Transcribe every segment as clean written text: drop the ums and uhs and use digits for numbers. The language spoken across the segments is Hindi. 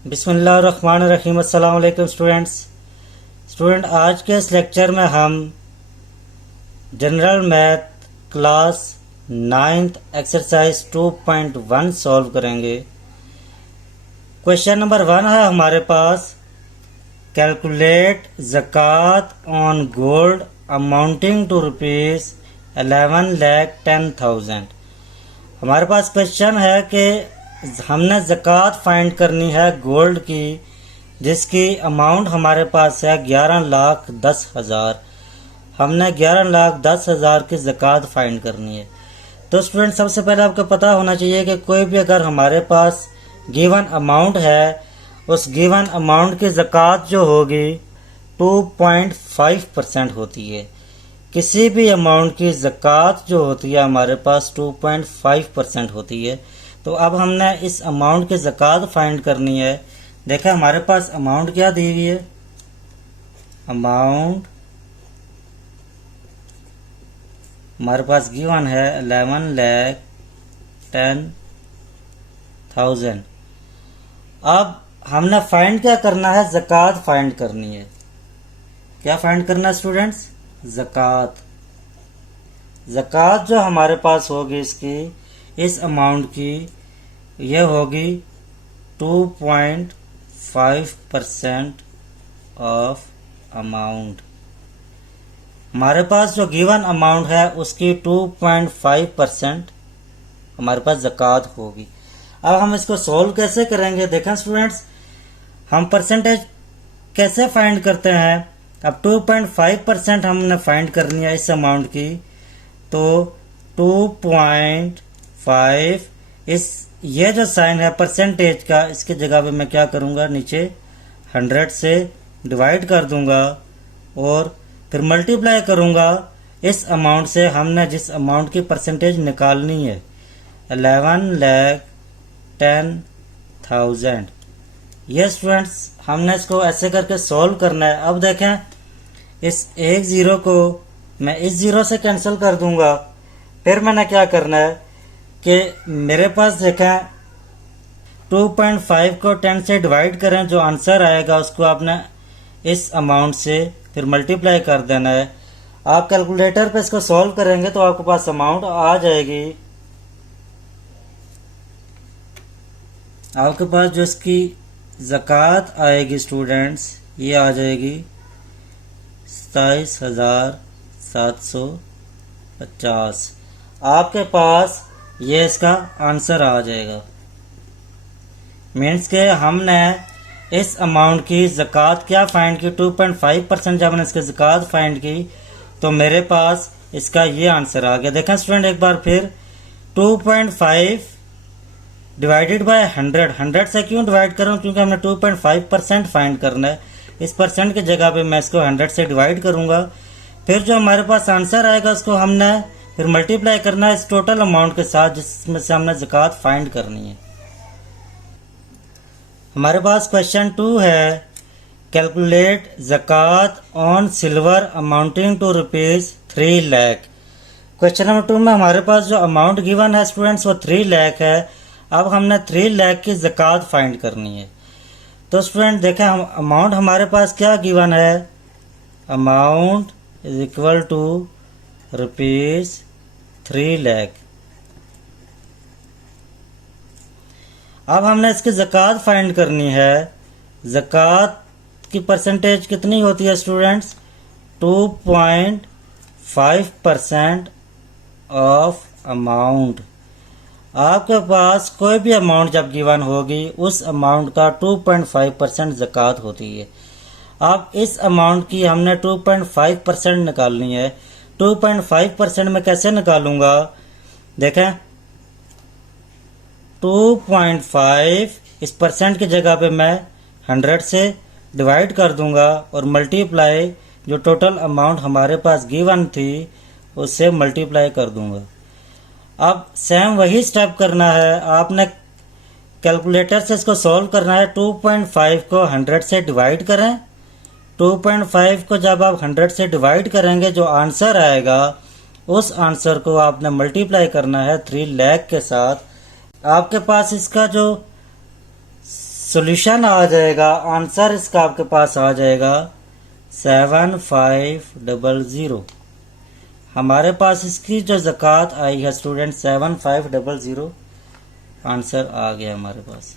बिस्मिल्लाहिर्रहमानिर्रहीम। अस्सलाम वालेकुम स्टूडेंट, आज के इस लेक्चर में हम general math class 9th exercise 2.1 solve करेंगे। क्वेश्चन नंबर 1 है हमारे पास, कैलकुलेट ज़कात on gold amounting to rupees 11,10,000। हमारे पास क्वेश्चन है कि हमने ज़कात फाइंड करनी है गोल्ड की, जिसकी अमाउंट हमारे पास है 11,10,000। हमने 11,10,000 की ज़कात फाइंड करनी है। तो स्टूडेंट, सबसे पहले आपको पता होना चाहिए कि कोई भी अगर हमारे पास गिवन अमाउंट है, उस गिवन अमाउंट की ज़कात जो होगी 2.5% होती है। किसी भी अमाउंट की ज़कात जो होती है हमारे पास 2.5% होती है। तो अब हमने इस अमाउंट की ज़कात फाइंड करनी है। देखा हमारे पास अमाउंट क्या दी हुई है, अमाउंट हमारे पास गिवन है 11,10,000। अब हमने फाइंड क्या करना है, ज़कात फाइंड करनी है। क्या फाइंड करना है स्टूडेंट्स, ज़कात। ज़कात जो हमारे पास होगी इसकी, इस अमाउंट की, यह होगी 2.5% ऑफ अमाउंट। हमारे पास जो गिवन अमाउंट है उसकी 2.5% हमारे पास ज़कात होगी। अब हम इसको सोल्व कैसे करेंगे, देखें स्टूडेंट्स, हम परसेंटेज कैसे फाइंड करते हैं। अब 2.5% हमने फाइंड करनी है इस अमाउंट की, तो 2.5 ये जो साइन है परसेंटेज का, इसकी जगह पे मैं क्या करूंगा, नीचे 100 से डिवाइड कर दूंगा और फिर मल्टीप्लाई करूंगा इस अमाउंट से। हमने जिस अमाउंट की परसेंटेज निकालनी है 11,10,000। ये स्टूडेंट्स, हमने इसको ऐसे करके सॉल्व करना है। अब देखें, इस एक ज़ीरो को मैं इस ज़ीरो से कैंसिल कर दूंगा। फिर मैंने क्या करना है कि मेरे पास देखें 2.5 को 10 से डिवाइड करें, जो आंसर आएगा उसको आपने इस अमाउंट से फिर मल्टीप्लाई कर देना है। आप कैलकुलेटर पे इसको सॉल्व करेंगे तो आपके पास अमाउंट आ जाएगी। आपके पास जो इसकी ज़कात आएगी स्टूडेंट्स, ये आ जाएगी 27,750। आपके पास ये इसका आंसर आ जाएगा। मीन्स के हमने इस अमाउंट की ज़कात क्या फाइंड की, 2.5%। जब मैंने इसकी ज़कात फाइंड की तो मेरे पास इसका ये आंसर आ गया। देखें स्टूडेंट, एक बार फिर 2.5 डिवाइडेड बाय 100 से क्यों डिवाइड कर रहा हूँ, क्योंकि हमने 2.5% फाइंड करना है। इस परसेंट की जगह पे मैं इसको 100 से डिवाइड करूँगा। फिर जो हमारे पास आंसर आएगा उसको हमने फिर मल्टीप्लाई करना है इस टोटल अमाउंट के साथ, जिसमें से हमने ज़कात फाइंड करनी है। हमारे पास क्वेश्चन 2 है, कैलकुलेट ज़कात on silver amounting to rupees 3 lakh. Question number 2 में हमारे पास जो अमाउंट गिवन है स्टूडेंट्स वो 3 लाख है। अब हमने 3 लाख की ज़कात फाइंड करनी है। तो स्टूडेंट देखें, हम अमाउंट हमारे पास क्या गिवन है, amount is equal to rupees 3 lakh. अब हमने इसकी ज़कात फाइंड करनी है। ज़कात की परसेंटेज कितनी होती है स्टूडेंट्स, 2.5% ऑफ अमाउंट। आपके पास कोई भी अमाउंट जब गिवन होगी, उस अमाउंट का 2.5% ज़कात होती है। अब इस अमाउंट की हमने 2.5% निकालनी है। 2.5% में कैसे निकालूंगा, देखें 2.5 इस परसेंट की जगह पे मैं 100 से डिवाइड कर दूंगा और मल्टीप्लाई जो टोटल अमाउंट हमारे पास गिवन थी उससे मल्टीप्लाई कर दूंगा। अब सेम वही स्टेप करना है, आपने कैलकुलेटर से इसको सॉल्व करना है। 2.5 को 100 से डिवाइड करें। 2.5 को जब आप 100 से डिवाइड करेंगे, जो आंसर आएगा उस आंसर को आपने मल्टीप्लाई करना है 3 लाख के साथ। आपके पास इसका जो सॉल्यूशन आ जाएगा, आंसर इसका आपके पास आ जाएगा 7500। हमारे पास इसकी जो ज़कात आई है स्टूडेंट 7500, आंसर आ गया हमारे पास।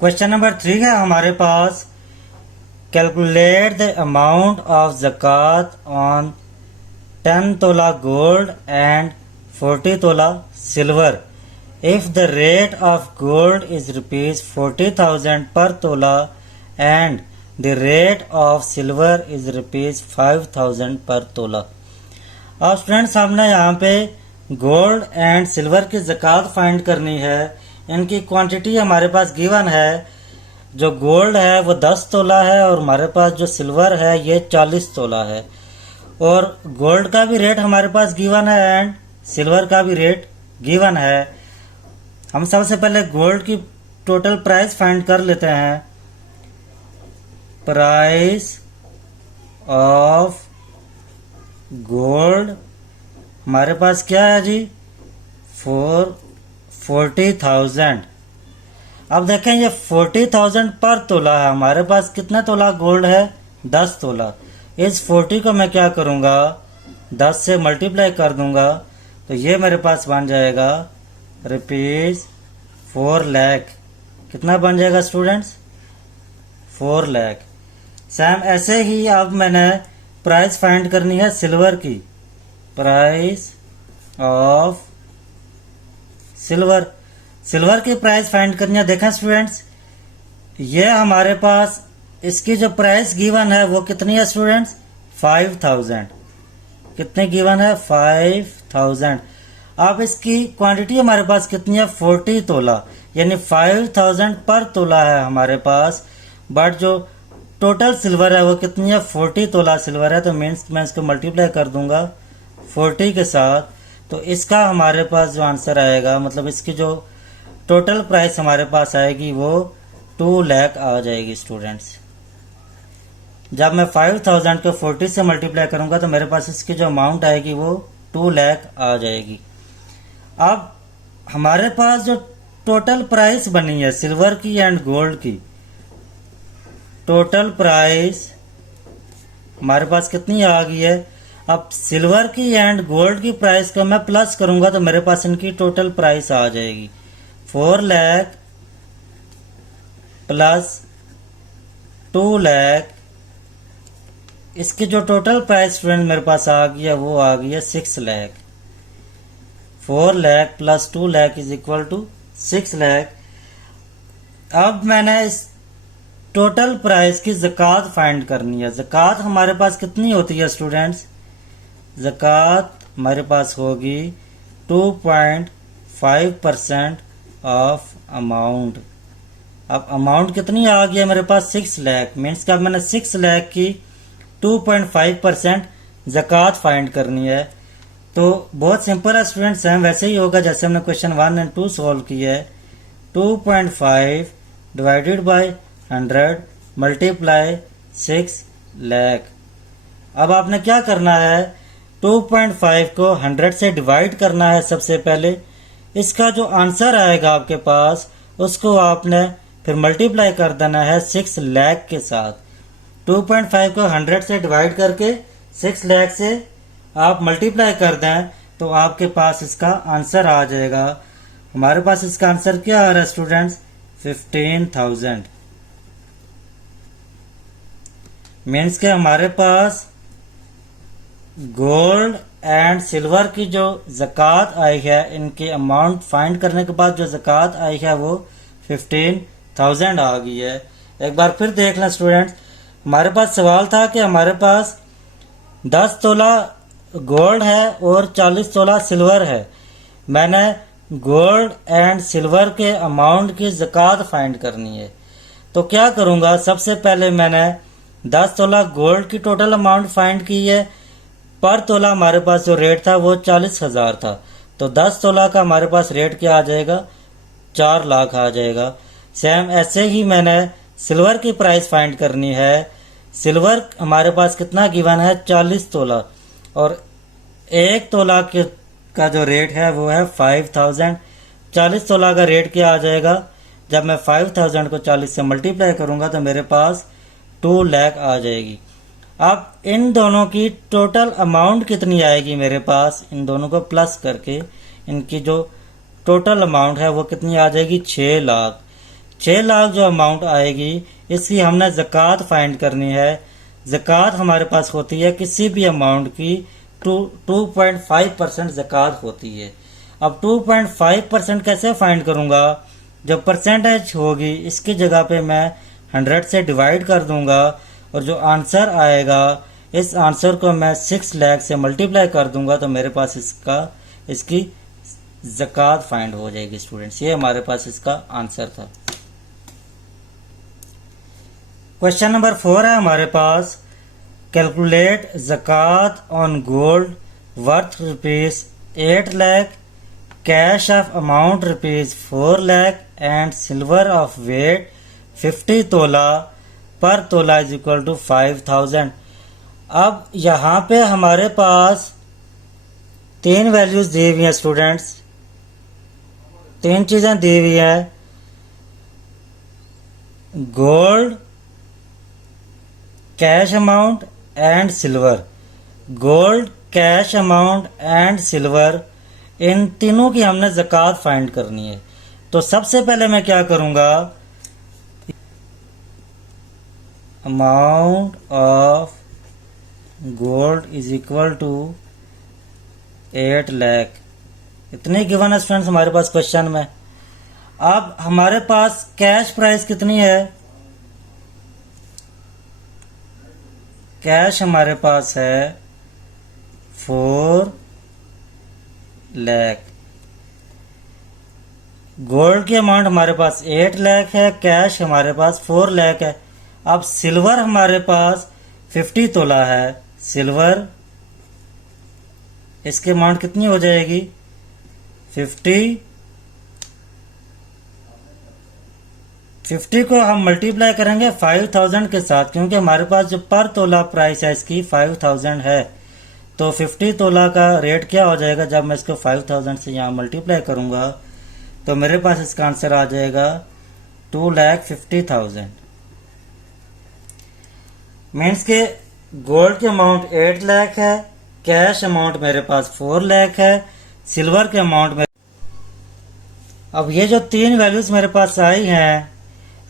क्वेश्चन नंबर 3 है हमारे पास, कैलकुलेट द अमाउंट ऑफ ज़कात on 10 tola gold and 40 tola silver if the rate of gold is rupees 40,000 per tola and the rate of silver is rupees 5,000 per tola। अब स्टूडेंट्स हमने यहाँ पे गोल्ड एंड सिल्वर की ज़कात फाइंड करनी है। इनकी क्वांटिटी हमारे पास गिवन है। जो गोल्ड है वो 10 तोला है और हमारे पास जो सिल्वर है ये 40 तोला है। और गोल्ड का भी रेट हमारे पास गिवन है एंड सिल्वर का भी रेट गिवन है। हम सबसे पहले गोल्ड की टोटल प्राइस फाइंड कर लेते हैं। प्राइस ऑफ गोल्ड हमारे पास क्या है जी, 40,000। अब देखें ये 40,000 पर तोला है। हमारे पास कितना तोला गोल्ड है, 10 तोला। इस 40 को मैं क्या करूंगा, 10 से मल्टीप्लाई कर दूंगा, तो ये मेरे पास बन जाएगा रुपीज 4 लाख। कितना बन जाएगा स्टूडेंट्स, 4 लाख। सेम ऐसे ही अब मैंने प्राइस फाइंड करनी है सिल्वर की। प्राइस ऑफ सिल्वर, सिल्वर की प्राइस फाइंड करनी है। देखें स्टूडेंट्स, ये हमारे पास इसकी जो प्राइस गिवन है वो कितनी है स्टूडेंट्स, 5,000। कितनी गिवन है, 5,000। अब इसकी क्वांटिटी हमारे पास कितनी है, 40 तोला, यानी 5,000 पर तोला है हमारे पास। बट जो टोटल सिल्वर है वो कितनी है, 40 तोला सिल्वर है। तो मीन्स मैं इसको मल्टीप्लाई कर दूंगा 40 के साथ, तो इसका हमारे पास जो आंसर आएगा, मतलब इसकी जो टोटल प्राइस हमारे पास आएगी वो 2 लाख आ जाएगी स्टूडेंट्स। जब मैं 5,000 को 40 से मल्टीप्लाई करूंगा तो मेरे पास इसकी जो अमाउंट आएगी वो 2 लाख आ जाएगी। अब हमारे पास जो टोटल प्राइस बनी है सिल्वर की एंड गोल्ड की, टोटल प्राइस हमारे पास कितनी आ गई है। अब सिल्वर की एंड गोल्ड की प्राइस को मैं प्लस करूंगा तो मेरे पास इनकी टोटल प्राइस आ जाएगी 4 लाख प्लस 2 लाख। इसकी जो टोटल प्राइस स्टूडेंट मेरे पास आ गई है वो आ गई है 6 lakh. 4 lakh plus 2 lakh is equal to 6 lakh. अब मैंने इस टोटल प्राइस की ज़कात फाइंड करनी है। ज़कात हमारे पास कितनी होती है स्टूडेंट्स, ज़कात हमारे पास होगी 2.5% ऑफ अमाउंट। अब अमाउंट कितनी आ गई है मेरे पास, 6 लाख। मीन्स का मैंने 6 लाख की 2.5% ज़कात फाइंड करनी है। तो बहुत सिंपल है स्टूडेंट, सेम वैसे ही होगा जैसे हमने क्वेश्चन 1 एंड 2 सॉल्व किया है। 2.5 डिवाइडेड बाय 100 मल्टीप्लाई 6 लाख। अब आपने क्या करना है, 2.5 को 100 से डिवाइड करना है सबसे पहले। इसका जो आंसर आएगा आपके पास उसको आपने फिर मल्टीप्लाई कर देना है 6 लाख के साथ। 2.5 को 100 से डिवाइड करके 6 लाख से आप मल्टीप्लाई कर दें तो आपके पास इसका आंसर आ जाएगा। हमारे पास इसका आंसर क्या आ रहा है स्टूडेंट्स, 15,000। मीन्स के हमारे पास गोल्ड एंड सिल्वर की जो ज़कात आई है, इनके अमाउंट फाइंड करने के बाद जो ज़कात आई है वो 15,000 आ गई है। एक बार फिर देख लें स्टूडेंट्स, हमारे पास सवाल था कि हमारे पास 10 तोला गोल्ड है और 40 तोला सिल्वर है। मैंने गोल्ड एंड सिल्वर के अमाउंट की ज़कात फाइंड करनी है। तो क्या करूँगा, सबसे पहले मैंने 10 तोला गोल्ड की टोटल अमाउंट फाइंड की है। पर तोला हमारे पास जो रेट था वो 40,000 था, तो 10 तोला का हमारे पास रेट क्या आ जाएगा, 4 लाख आ जाएगा। सेम ऐसे ही मैंने सिल्वर की प्राइस फाइंड करनी है। सिल्वर हमारे पास कितना गिवन है, 40 तोला, और 1 तोला के का जो रेट है वो है 5000। 40 तोला का रेट क्या आ जाएगा? जब मैं 5000 को 40 से मल्टीप्लाई करूंगा तो मेरे पास 2 लाख आ जाएगी। अब इन दोनों की टोटल अमाउंट कितनी आएगी मेरे पास? इन दोनों को प्लस करके इनकी जो टोटल अमाउंट है वो कितनी आ जाएगी? 6 लाख। 6 लाख जो अमाउंट आएगी इसकी हमने ज़कात फाइंड करनी है। ज़कात हमारे पास होती है किसी भी अमाउंट की 2.5% ज़कात होती है। अब 2.5% कैसे फाइंड करूंगा? जो परसेंटेज होगी इसकी जगह पे मैं 100 से डिवाइड कर दूंगा और जो आंसर आएगा इस आंसर को मैं 6 लाख से मल्टीप्लाई कर दूंगा तो मेरे पास इसकी ज़कात फाइंड हो जाएगी स्टूडेंट्स। ये हमारे पास इसका आंसर था। क्वेश्चन नंबर 4 है हमारे पास, कैलकुलेट ज़कात on gold worth ₹8 lakh, cash of amount ₹4 lakh and silver of weight 50 tola पर तोला इज इक्वल टू 5000। अब यहाँ पे हमारे पास 3 वैल्यूज दी हुई हैं स्टूडेंट्स, 3 चीजें दी हुई है, gold, cash amount and silver. Gold, cash amount and silver, इन तीनों की हमने ज़कात फाइंड करनी है। तो सबसे पहले मैं क्या करूंगा, amount of gold is equal to 8 lakh, इतनी गिवन है स्टूडेंट्स हमारे पास क्वेश्चन में। अब हमारे पास कैश प्राइस कितनी है? कैश हमारे पास है 4 लाख। गोल्ड की अमाउंट हमारे पास 8 लाख है, कैश हमारे पास 4 लाख है। अब सिल्वर हमारे पास 50 तोला है, सिल्वर इसकी अमाउंट कितनी हो जाएगी? 50 को हम मल्टीप्लाई करेंगे 5000 के साथ, क्योंकि हमारे पास जो पर तोला प्राइस है इसकी 5000 है। तो 50 तोला का रेट क्या हो जाएगा? जब मैं इसको 5000 से यहाँ मल्टीप्लाई करूंगा तो मेरे पास इसका आंसर आ जाएगा 2,50,000। मीन्स के गोल्ड की अमाउंट 8 लाख है, कैश अमाउंट मेरे पास 4 लाख है, सिल्वर के अमाउंट में। अब ये जो 3 वैल्यूज मेरे पास आई हैं,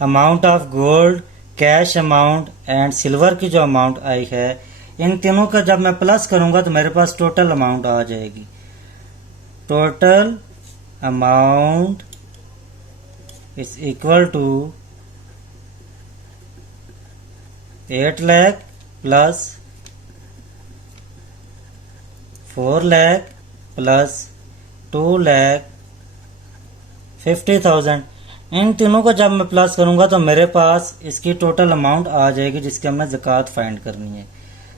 amount of gold, cash amount and silver की जो अमाउंट आई है, इन तीनों का जब मैं प्लस करूंगा तो मेरे पास टोटल अमाउंट आ जाएगी। Total amount is equal to 8 lakh plus 4 lakh plus 2,50,000। इन तीनों को जब मैं प्लस करूंगा तो मेरे पास इसकी टोटल अमाउंट आ जाएगी जिसकी हमने ज़कात फाइंड करनी है।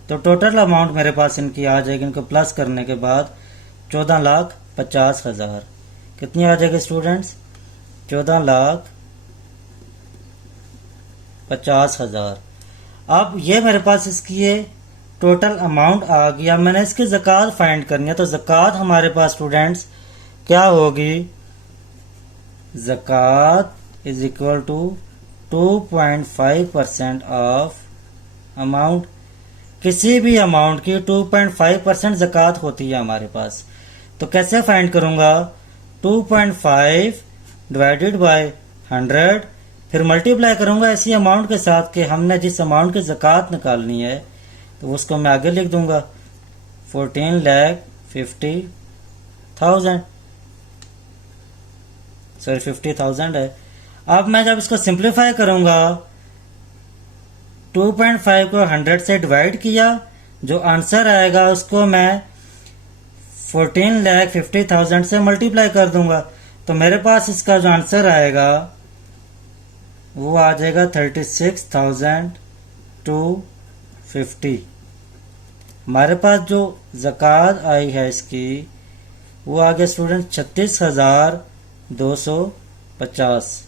तो टोटल अमाउंट मेरे पास इनकी आ जाएगी, इनको प्लस करने के बाद 14,50,000। कितनी आ जाएगी स्टूडेंट्स? 14,50,000। अब ये मेरे पास इसकी ये टोटल अमाउंट आ गई। अब मैंने इसकी ज़कात फाइंड करनी है, तो ज़कात हमारे पास स्टूडेंट्स क्या होगी? ज़कात is equal to 2.5% of amount. किसी भी अमाउंट की 2.5% ज़कात होती है हमारे पास। तो कैसे फाइंड करूंगा? 2.5 डिवाइडेड बाय 100, फिर मल्टीप्लाई करूंगा इसी अमाउंट के साथ कि हमने जिस अमाउंट की ज़कात निकालनी है, तो उसको मैं आगे लिख दूंगा 14,50,000। सॉरी 50,000 है। अब मैं जब इसको सिंप्लीफाई करूंगा, 2.5 को 100 से डिवाइड किया, जो आंसर आएगा उसको मैं 14,50,000 से मल्टीप्लाई कर दूंगा, तो मेरे पास इसका जो आंसर आएगा वो आ जाएगा 36,250। हमारे पास जो ज़कात आई है इसकी वो आ गया स्टूडेंट 36,250।